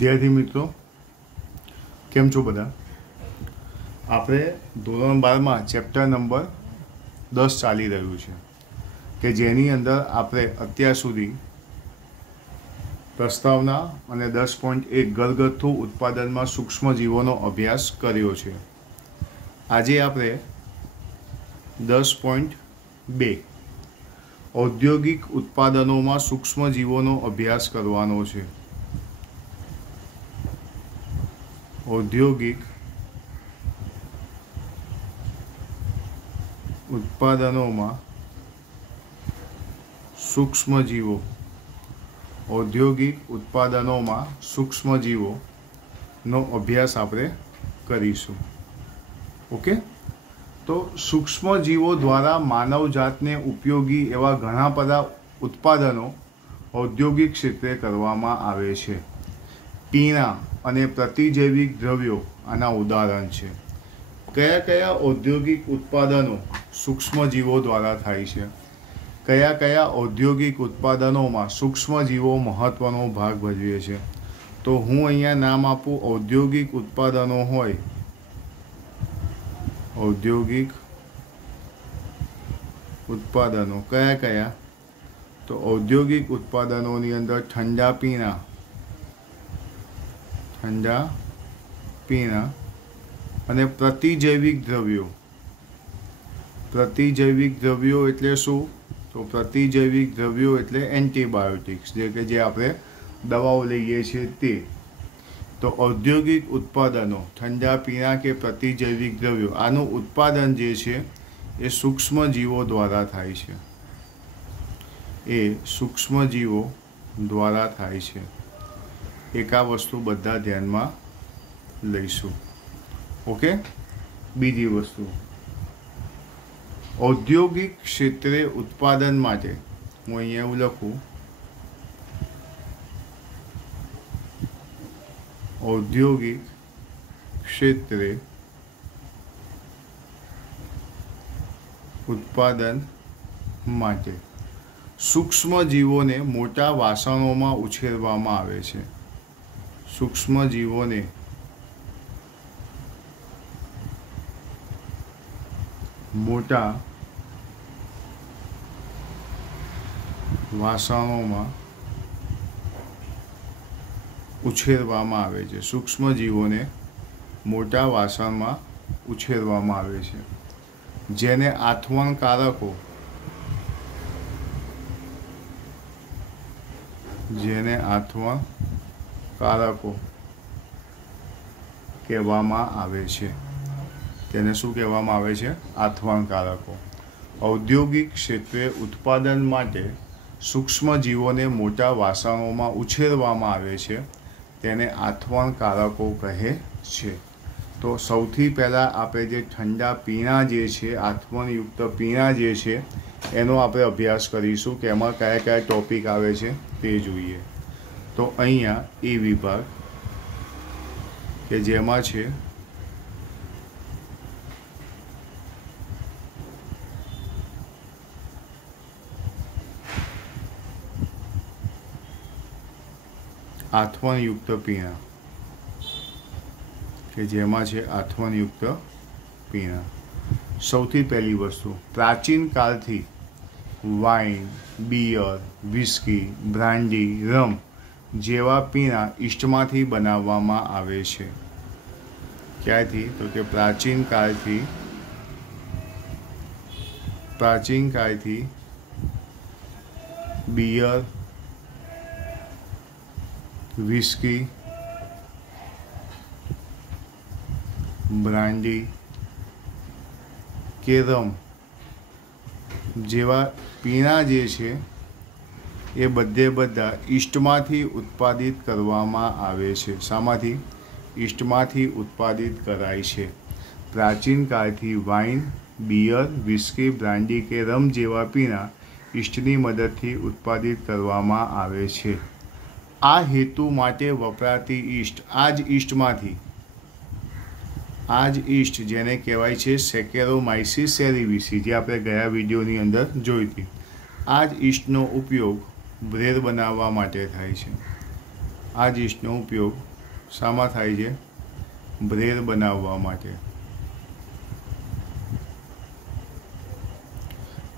विद्यार्थी मित्रों केम छो बधा। आपणे धोरण 12 में चेप्टर नंबर 10 चाली रह्यु छे के जेनी अंदर आपणे अत्यार सुधी प्रस्तावना अने 10.1 घरगथ्थु उत्पादन में सूक्ष्म जीवोनो अभ्यास कर्यो छे। आजे आपणे 10.2 औद्योगिक उत्पादनों में सूक्ष्म जीवोनो अभ्यास करवानो छे। औद्योगिक उत्पादनों में सूक्ष्म जीवो, औद्योगिक उत्पादनों में सूक्ष्म जीवो नो अभ्यास आपणे करीशुं। ओके, तो सूक्ष्म जीवों द्वारा मानव जातने उपयोगी एवा घणा बधा उत्पादनों औद्योगिक क्षेत्रे करवामां आवे छे। पीणा अने प्रतिजैविक द्रव्यों आना उदाहरण छे। कया कया औद्योगिक उत्पादनों सूक्ष्म जीवों द्वारा थाय छे? कया कया औद्योगिक उत्पादनों में सूक्ष्म जीवों महत्वनो भाग भजवे छे? तो हूँ अहींया नाम आपूँ औद्योगिक उत्पादनों होय, औद्योगिक उत्पादनों कया कया? तो औद्योगिक उत्पादनों नी अंदर ठंडा पीणा अने प्रतिजैविक द्रव्यों। प्रतिजैविक द्रव्यों एटले शुं? तो प्रतिजैविक द्रव्यों एटले एंटीबायोटिक्स जे आपणे दवाओ लईए छीए ते। तो औद्योगिक उत्पादनों ठंडा पीणा के प्रतिजैविक द्रव्यों आनुं उत्पादन जे छे ए सूक्ष्म जीवों द्वारा थाय छे। ए सूक्ष्म जीवों द्वारा थाय छे। एक आ वस्तु बधा ध्यान में लईशुं। ओके, बीजी वस्तु औद्योगिक क्षेत्रे उत्पादन माटे हूँ अहींया एवुं लखुं औद्योगिक क्षेत्रे उत्पादन माटे सूक्ष्म जीवों ने मोटा वासणों में उछेरवामां आवे छे। सूक्ष्म जीवों ने मोटा वासणों में उछेरवामां आवे छे। सूक्ष्म जीवों ने मोटा वासण में उछेरवामां आवे छे, जेने आथवण कारको कहेवामां आवे छे। तेने शुं कहेवामां आवे छे? आथवण कारको। औद्योगिक क्षेत्रे उत्पादन माटे सूक्ष्म जीवों ने मोटा वासणों में उछेरवामां आवे छे, तेने आथवण कारको कहे छे। तो सौथी पहला आपणे जे ठंडा पीणा जे छे, आथवणयुक्त पीणा जे छे एनो आपणे अभ्यास करीशुं के एमां कया कया टॉपिक आवे छे ते जोईए। तो अहींया ए विभाग के जेमां छे आथवणयुक्त पीणा के जेमां छे आथवणयुक्त पीणा। सौथी पहली वस्तु प्राचीन कालथी वाइन, बियर, विस्की, ब्रांडी, रम जेवा पीणा ईस्टमांथी बनाववामां आवे छे। क्यांथी? तो के प्राचीन कालथी बियर, विस्की, ब्रांडी के रम जेवा पीणा जे छे ए बधे बधा ईस्टमांथी उत्पादित करवामां आवे छे। शामांथी? ईस्टमांथी उत्पादित कराय छे। प्राचीन कालथी वाइन, बियर, विस्की, ब्रांडी के रम जेवा पीणा ईस्टनी मददथी उत्पादित करवामां आवे छे। आ हेतु माटे वपराती ईस्ट आज ईस्टमांथी ईस्ट जेने कहेवाय छे सेकेरोमाइसिस सेरेविसी जे आपणे गया विडियोनी अंदर जोई थी। आज ईस्टनो उपयोग ब्रेड बनाववा माटे थाय छे। आज ईस्टनो उपयोग શામાં થાય છે? બ્રેડ બનાવવા માટે।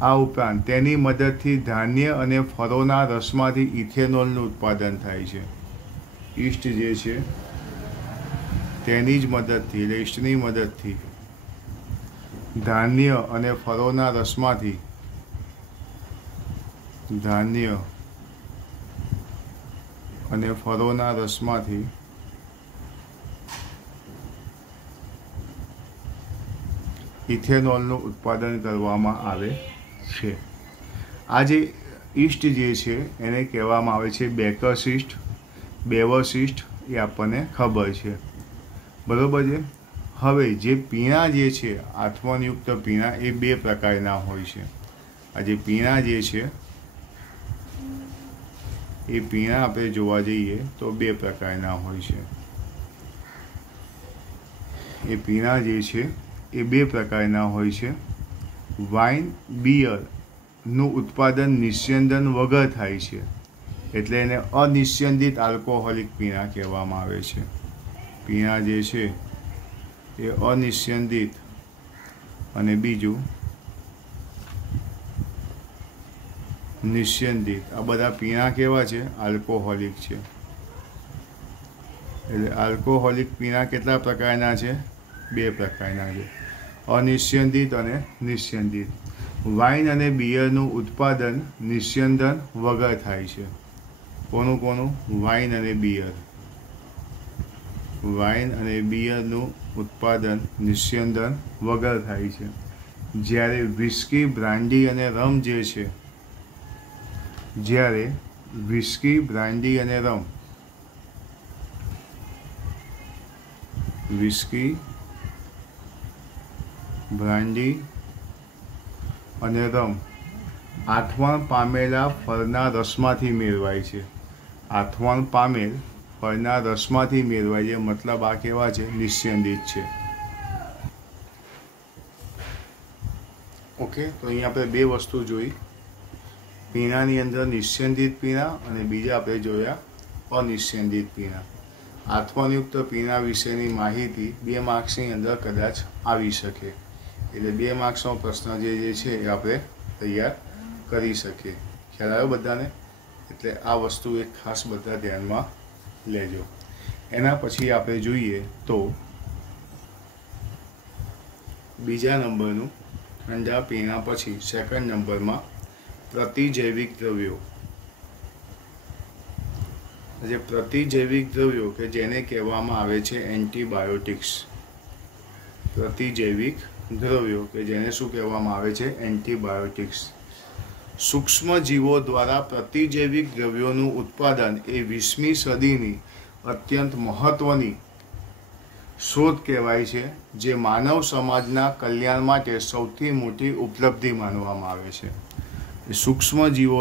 આ ઉપરાંત તેની મદદથી ધાન્ય અને ફળોના રસમાંથી ઇથેનોલનું ઉત્પાદન થાય છે। ઈસ્ટ જે છે તેની જ મદદથી, એટલે ઈસ્ટની મદદથી ધાન્ય અને ફળોના રસમાંથી ઇથેનોલનું ઉત્પાદન કરવામાં આવે છે। આ જે ઈસ્ટ જે છે એને કહેવામાં આવે છે બેકર્સ ઈસ્ટ, બેવર્સ ઈસ્ટ, એ આપણને ખબર છે, બરોબર છે। હવે જે પીણા જે છે, આથવણયુક્ત પીણા, એ બે પ્રકારના હોય છે। આ જે પીણા જે છે એ પીણા આપણે જોવા જઈએ તો બે પ્રકારના હોય છે। એ પીણા જે છે એ બે પ્રકારના હોય છે। વાઇન, બિયરનું ઉત્પાદન નિસ્યંદન વગર થાય છે, એટલે એને અનિસ્યંદિત આલ્કોહોલિક પીણા કહેવામાં આવે છે। પીણા જે છે એ અનિસ્યંદિત, અને બીજું નિસ્યંદિત। આ બધા પીણા કેવા છે? આલ્કોહોલિક છે। એટલે આલ્કોહોલિક પીણા કેટલા પ્રકારના છે? બે પ્રકારના છે, અનિસ્યંદિત અને નિસ્યંદિત। વાઇન અને બિયરનું ઉત્પાદન નિસ્યંદન વગર થાય છે। કોનું? વાઇન અને બિયર। વાઇન અને બિયરનું ઉત્પાદન નિસ્યંદન વગર થાય છે। જ્યારે વિસ્કી, બ્રાન્ડી અને રમ જે છે, જ્યારે વિસ્કી, બ્રાન્ડી અને રમ, વિસ્કી, બ્રાન્ડી અને રમ આથવણ પામેલા ફળના રસમાંથી મેળવાય છે। આથવણ પામેલ ફળના રસમાંથી મેળવાય છે, મતલબ આ કેવા છે? નિસ્યંદિત છે। ઓકે, તો અહીંયા આપણે બે વસ્તુ જોઈ, પીણાની અંદર નિસ્યંદિત પીણા અને બીજા આપણે જોયા અનિસ્યંદિત પીણા। આથવણયુક્ત પીણા વિશેની માહિતી 2 માર્ક્સની અંદર કદાચ આવી શકે, એટલે 2 માર્ક્સનો પ્રશ્ન જે છે એ આપણે તૈયાર કરી શકીએ। ખ્યાલ આવ્યો બધાને? એટલે આ વસ્તુ એક ખાસ બધા ધ્યાનમાં લેજો। એના પછી આપણે જોઈએ તો બીજા નંબરનું, ઠંડા પીણા પછી સેકન્ડ નંબરમાં પ્રતિજૈવિક દ્રવ્યો। જે પ્રતિજૈવિક દ્રવ્યો કે જેને કહેવામાં આવે છે એન્ટીબાયોટિક્સ। પ્રતિજૈવિક દ્રવ્યો કે જેને શું કહેવામાં આવે છે? એન્ટીબાયોટિક્સ। સૂક્ષ્મ જીવો દ્વારા પ્રતિજૈવિક દ્રવ્યોનું ઉત્પાદન એ 20મી સદીની અત્યંત મહત્ત્વની શોધ કહેવાય છે, જે માનવ સમાજના કલ્યાણ માટે સૌથી મોટી ઉપલબ્ધિ માનવામાં આવે છે। સૂક્ષ્મ જીવો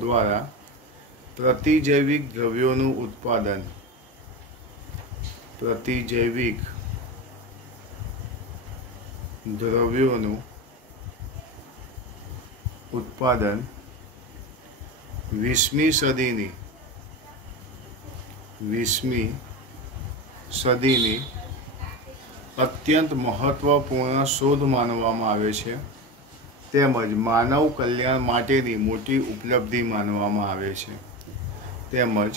દ્વારા પ્રતિજૈવિક દ્રવ્યોનું ઉત્પાદન, પ્રતિજૈવિક દ્રવ્યોનું ઉત્પાદન 20મી સદીની અત્યંત મહત્વપૂર્ણ શોધ માનવામાં આવે છે, તેમજ માનવ કલ્યાણ માટેની મોટી ઉપલબ્ધિ માનવામાં આવે છે। તેમજ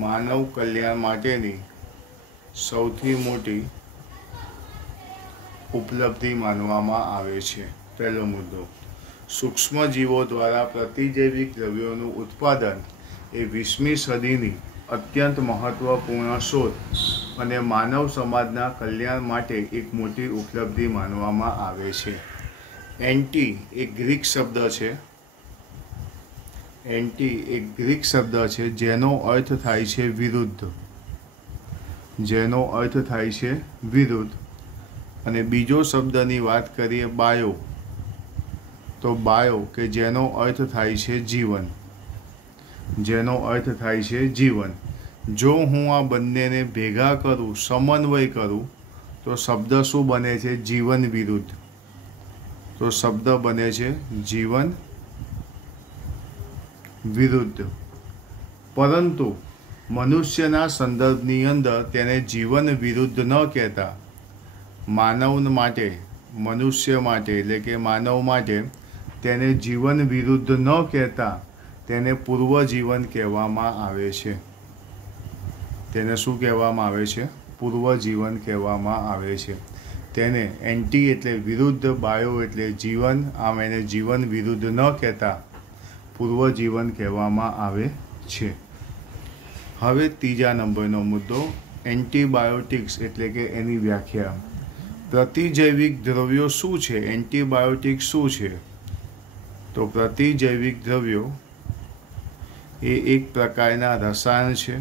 માનવ કલ્યાણ માટેની સૌથી મોટી ઉપલબ્ધિ માનવામાં આવે છે। પહેલો મુદ્દો, સૂક્ષ્મ જીવો દ્વારા પ્રતિજૈવિક દ્રવ્યોનું ઉત્પાદન એ 20મી સદીની અત્યંત મહત્વપૂર્ણ શોધ અને માનવ સમાજના કલ્યાણ માટે એક મોટી ઉપલબ્ધિ માનવામાં આવે છે। એન્ટી એક ગ્રીક શબ્દ છે, એન્ટી એક ગ્રીક શબ્દ છે જેનો અર્થ થાય છે વિરુદ્ધ, જેનો અર્થ થાય છે વિરુદ્ધ। અને બીજો શબ્દની વાત કરીએ બાયો, તો બાયો કે જેનો અર્થ થાય છે જીવન, જેનો અર્થ થાય છે જીવન। જો હું આ બંનેને ભેગા કરું, સમન્વય કરું, તો શબ્દ શું બને છે? જીવન વિરુદ્ધ। તો શબ્દ બને છે જીવન વિરુદ્ધ, પરંતુ મનુષ્યના સંદર્ભની અંદર તેને જીવન વિરુદ્ધ ન કહેતા માનવ માટે, મનુષ્ય માટે એટલે કે માનવ માટે તેને જીવન વિરુદ્ધ ન કહેતા તેને પૂર્વજીવન કહેવામાં આવે છે. તેને શું કહેવામાં આવે છે? પૂર્વજીવન કહેવામાં આવે છે. તેને એન્ટી એટલે વિરુદ્ધ, બાયો એટલે જીવન, આમ એને જીવન વિરુદ્ધ ન કહેતા પૂર્વજીવન કહેવામાં આવે છે. હવે ત્રીજા નંબરનો મુદ્દો, એન્ટીબાયોટિક્સ એટલે કે એની વ્યાખ્યા. પ્રતિજૈવિક દ્રવ્યો શું છે? એન્ટીબાયોટિક શું છે? તો પ્રતિજૈવિક દ્રવ્યો એ એક પ્રકારના રસાયણ છે.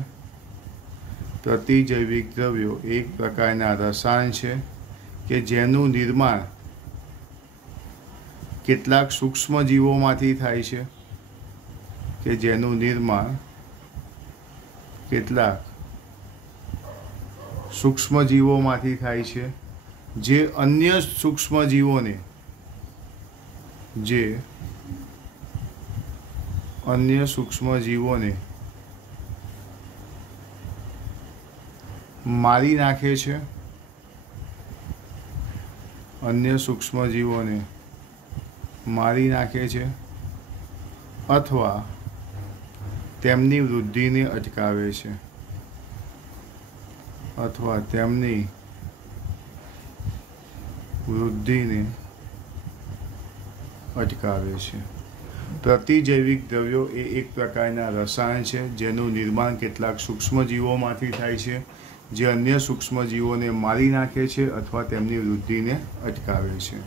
પ્રતિજૈવિક દ્રવ્યો એક પ્રકારના રસાયણ છે કે જેનું નિર્માણ કેટલાક સૂક્ષ્મજીવોમાંથી થાય છે, કે જેનું નિર્માણ કેટલાક સૂક્ષ્મજીવોમાંથી થાય છે, જે અન્ય સૂક્ષ્મજીવોને મારી નાખે છે, અન્ય સૂક્ષ્મજીવોને મારી નાખે છે અથવા તેમની વૃદ્ધિને અટકાવે છે, અથવા તેમની વૃદ્ધિને અટકાવે છે. પ્રતિજૈવિક દ્રવ્યો એ એક પ્રકારના રસાયણ છે જેનું નિર્માણ કેટલાક સૂક્ષ્મજીવોમાંથી થાય છે, જે અન્ય સૂક્ષ્મજીવોને મારી નાખે છે અથવા તેમની વૃદ્ધિને અટકાવે છે.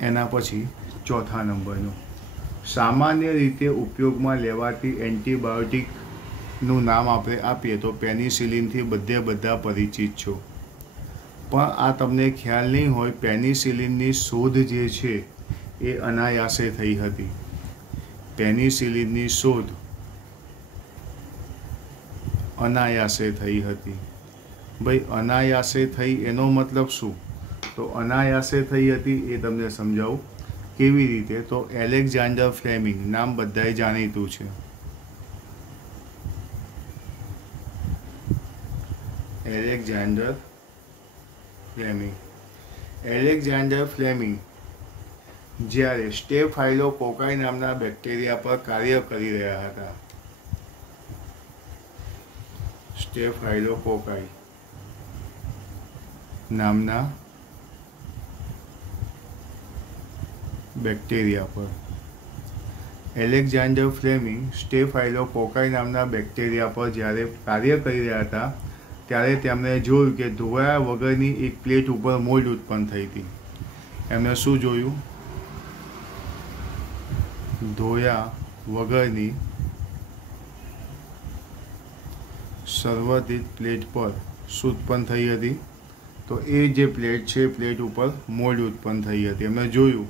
એના પછી ચોથા નંબરનું, સામાન્ય રીતે ઉપયોગમાં લેવાતી એન્ટીબાયોટિકનું નામ આપણે આપીએ તો પેનિસિલિનથી બધા પરિચિત છો. પણ આ તમને ખ્યાલ નહીં હોય, પેનિસિલિનની શોધ જે છે એ અનાયાસે થઈ હતી. પેનિસિલિનની શોધ અનાયાસે થઈ હતી. ભાઈ, અનાયાસે થઈ એનો મતલબ શું? તો અનાયાસે થઈ હતી એ તમને સમજાવું કેવી રીતે. તો એલેક્ઝાન્ડર ફ્લેમિંગ નામ બધાએ જાણીતું છે. એલેક્ઝાન્ડર ફ્લેમિંગ જ્યારે સ્ટેફાઇલોકોકાઈ નામના બેક્ટેરિયા પર કાર્ય કરી રહ્યા હતા, સ્ટેફાઇલોકોકાઈ નામના બેક્ટેરિયા પર, એલેક્ઝાન્ડર ફ્લેમિંગ સ્ટેફાઇલોકોકાઈ નામના બેક્ટેરિયા પર જ્યારે કાર્ય કરી રહ્યા હતા ત્યારે તેમણે જોયું કે ધોયા વગરની એક પ્લેટ ઉપર મોલ્ડ ઉત્પન્ન થઈ હતી. એમણે શું જોયું? ધોયા વગરની સર્વદિત પ્લેટ પર શું ઉત્પન્ન થઈ હતી? તો એ જે પ્લેટ છે, પ્લેટ ઉપર મોલ્ડ ઉત્પન્ન થઈ હતી. એમણે જોયું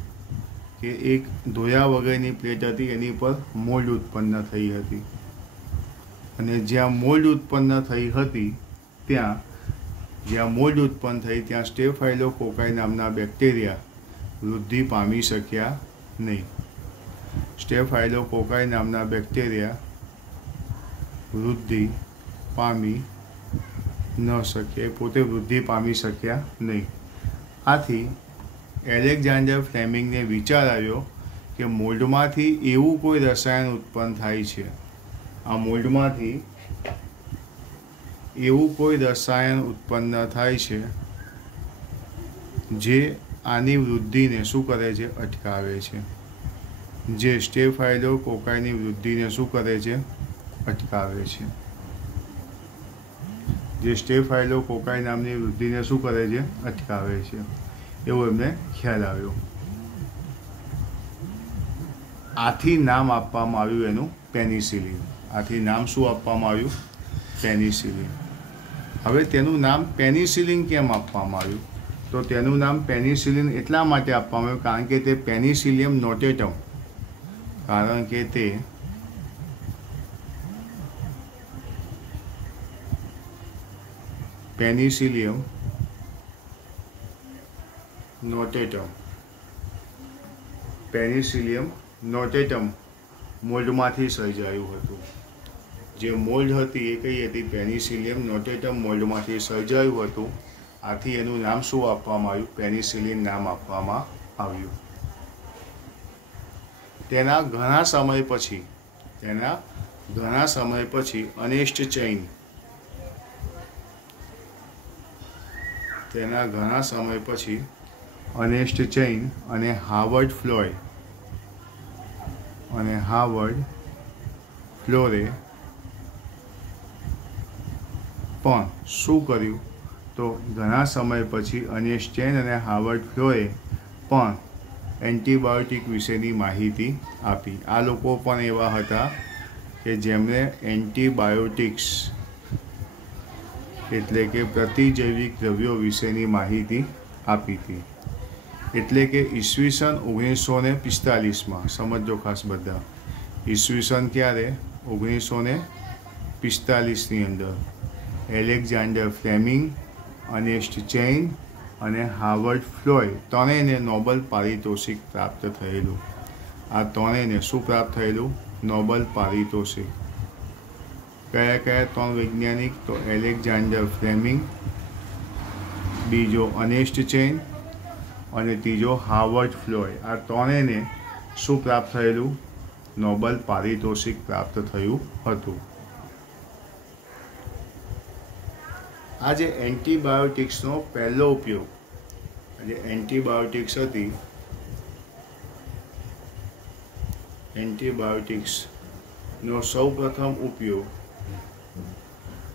કે એક ધોયા વગરની પ્લેટ હતી, એની પર મોલ્ડ ઉત્પન્ન થઈ હતી, અને જ્યાં મોલ્ડ ઉત્પન્ન થઈ હતી ત્યાં સ્ટેફાઇલોકોકાઈ નામના બેક્ટેરિયા વૃદ્ધિ પામી શક્યા નહીં. સ્ટેફાઇલોકોકાઈ નામના બેક્ટેરિયા વૃદ્ધિ પામી ન શક્યા, પોતે વૃદ્ધિ પામી શક્યા નહીં. આથી એલેક્ઝાન્ડર ફ્લેમિંગને વિચાર આવ્યો કે મોલ્ડમાંથી એવું કોઈ રસાયણ ઉત્પન્ન થાય છે, આ મોલ્ડમાંથી એવું કોઈ રસાયણ ઉત્પન્ન થાય છે જે આની વૃદ્ધિને શું કરે છે? અટકાવે છે. જે સ્ટેફાઇલોકોકાઈની વૃદ્ધિને શું કરે છે? અટકાવે છે. જે સ્ટેફાઇલોકોકાઈ નામની વૃદ્ધિને શું કરે છે? અટકાવે છે. એવો એમને ખ્યાલ આવ્યો. આથી નામ આપવામાં આવ્યું એનું પેનિસિલિન. આથી નામ શું આપવામાં આવ્યું? પેનિસિલિન. હવે તેનું નામ પેનિસિલિન કેમ આપવામાં આવ્યું? તો તેનું નામ પેનિસિલિન એટલા માટે આપવામાં આવ્યું કારણ કે તે પેનિસિલિયમ નોટેટમ, કારણ કે તે પેનિસિલિયમ નોટેટમ, પેનિસિલિયમ નોટેટમ મોલ્ડમાંથી સર્જાયું હતું. જે મોલ્ડ હતી એ કઈ હતી? પેનિસિલિયમ નોટેટમ મોલ્ડમાંથી સર્જાયું હતું. આથી એનું નામ શું આપવામાં આવ્યું? પેનિસિલિન નામ આપવામાં આવ્યું. તેના ઘણા સમય પછી અનેસ્ટ ચેઇન અને હાર્વર્ડ ફ્લોરે પણ શું કર્યું? તો ઘણા સમય પછી અનેસ્ટ ચેઇન અને હાર્વર્ડ ફ્લોરે પણ એન્ટીબાયોટિક વિશેની માહિતી આપી. આ લોકો પણ એવા હતા કે જેમણે એન્ટીબાયોટિક્સ એટલે કે પ્રતિજૈવિક દ્રવ્યો વિશેની માહિતી આપી હતી. એટલે કે ઈસવીસન 1945માં, સમજો ખાસ બધા, ઈસવીસન ક્યારે? 1945ની અંદર એલેક્ઝાન્ડર ફ્લેમિંગ, અનેસ્ટ ચેઇન અને હાર્વર્ડ ફ્લોરે ત્રણેયને નોબેલ પારિતોષિક પ્રાપ્ત થયેલું. આ ત્રણેયને શું પ્રાપ્ત થયેલું? નોબેલ પારિતોષિક. કયા કયા ત્રણ વૈજ્ઞાનિક? તો એલેક્ઝાન્ડર ફ્લેમિંગ, બીજો અનેસ્ટ ચેઇન અને ત્રીજો હાર્વર્ડ ફ્લોરે. આ ત્રણેયને શું પ્રાપ્ત થયેલું? નોબેલ પારિતોષિક પ્રાપ્ત થયું હતું. આ જે એન્ટીબાયોટિક્સનો પહેલો ઉપયોગ, જે એન્ટીબાયોટિક્સ હતી, એન્ટીબાયોટિક્સનો સૌ પ્રથમ ઉપયોગ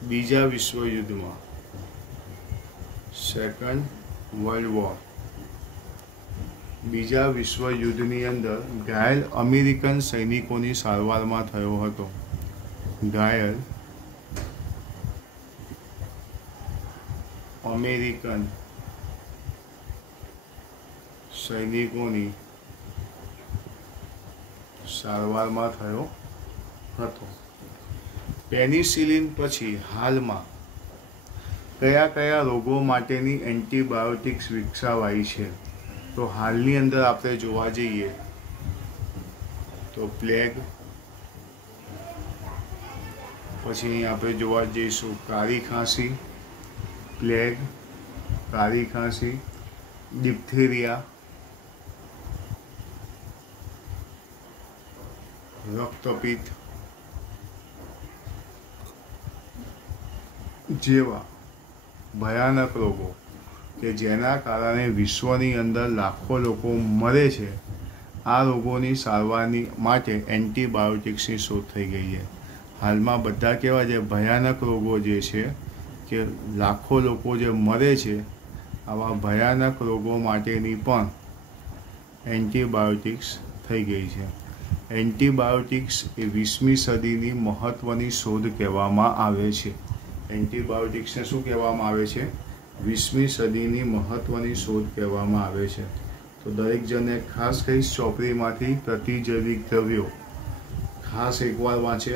બીજા વિશ્વયુદ્ધમાં, સેકન્ડ વર્લ્ડ વોર, બીજા વિશ્વયુદ્ધની અંદર ઘાયલ અમેરિકન સૈનિકોની સારવારમાં થયો હતો. ઘાયલ અમેરિકન સૈનિકોની સારવારમાં થયો હતો. પેનિસિલિન પછી હાલમાં કયા કયા રોગો માટેની એન્ટીબાયોટિક્સ વિકસાવાઈ છે? તો હાલની અંદર આપણે જોવા જઈએ તો પ્લેગ, પછી આપણે જોવા જઈશું કાળી ખાંસી, પ્લેગ, કાળી ખાંસી, ડિપ્થેરિયા, રક્તપિત્ત જેવા ભયાનક રોગો કે જેના કારણે વિશ્વની અંદર લાખો લોકો મરે છે. આ રોગોની સારવારની માટે એન્ટીબાયોટિક્સની શોધ થઈ ગઈ છે. હાલમાં બધા કેવા છે? ભયાનક રોગો જે છે કે લાખો લોકો જે મરે છે, આવા ભયાનક રોગો માટેની પણ એન્ટીબાયોટિક્સ થઈ ગઈ છે. એન્ટીબાયોટિક્સ એ 20મી સદીની મહત્ત્વની શોધ કહેવામાં આવે છે. એન્ટીબાયોટિક્સને શું કહેવામાં આવે છે? 20મી સદીની મહત્ત્વની શોધ કહેવામાં આવે છે. તો દરેક જણને ખાસ કહીશ, ચોપડીમાંથી પ્રતિજૈવિક દ્રવ્યો ખાસ એકવાર વાંચે.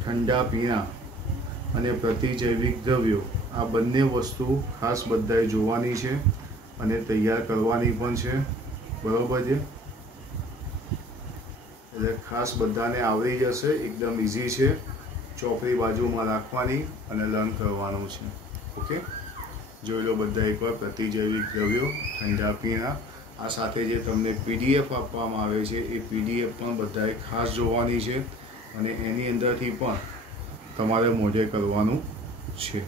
ઠંડા પીણા અને પ્રતિજૈવિક દ્રવ્યો, આ બંને વસ્તુ ખાસ બધાએ જોવાની છે અને તૈયાર કરવાની પણ છે. બરાબર છે? એટલે ખાસ બધાને આવડી જશે. એકદમ ઇઝી છે. ચોપડી બાજુમાં રાખવાની અને લર્ન કરવાનું છે. ઓકે, જોઈ લો બધા એકવાર પ્રતિજૈવિક દ્રવ્યો, ઠંડા પીણા. આ સાથે જે તમને PDF આપવામાં આવે છે એ PDF પણ બધાએ ખાસ જોવાની છે અને એની અંદરથી પણ તમારે મોઢે કરવાનું છે.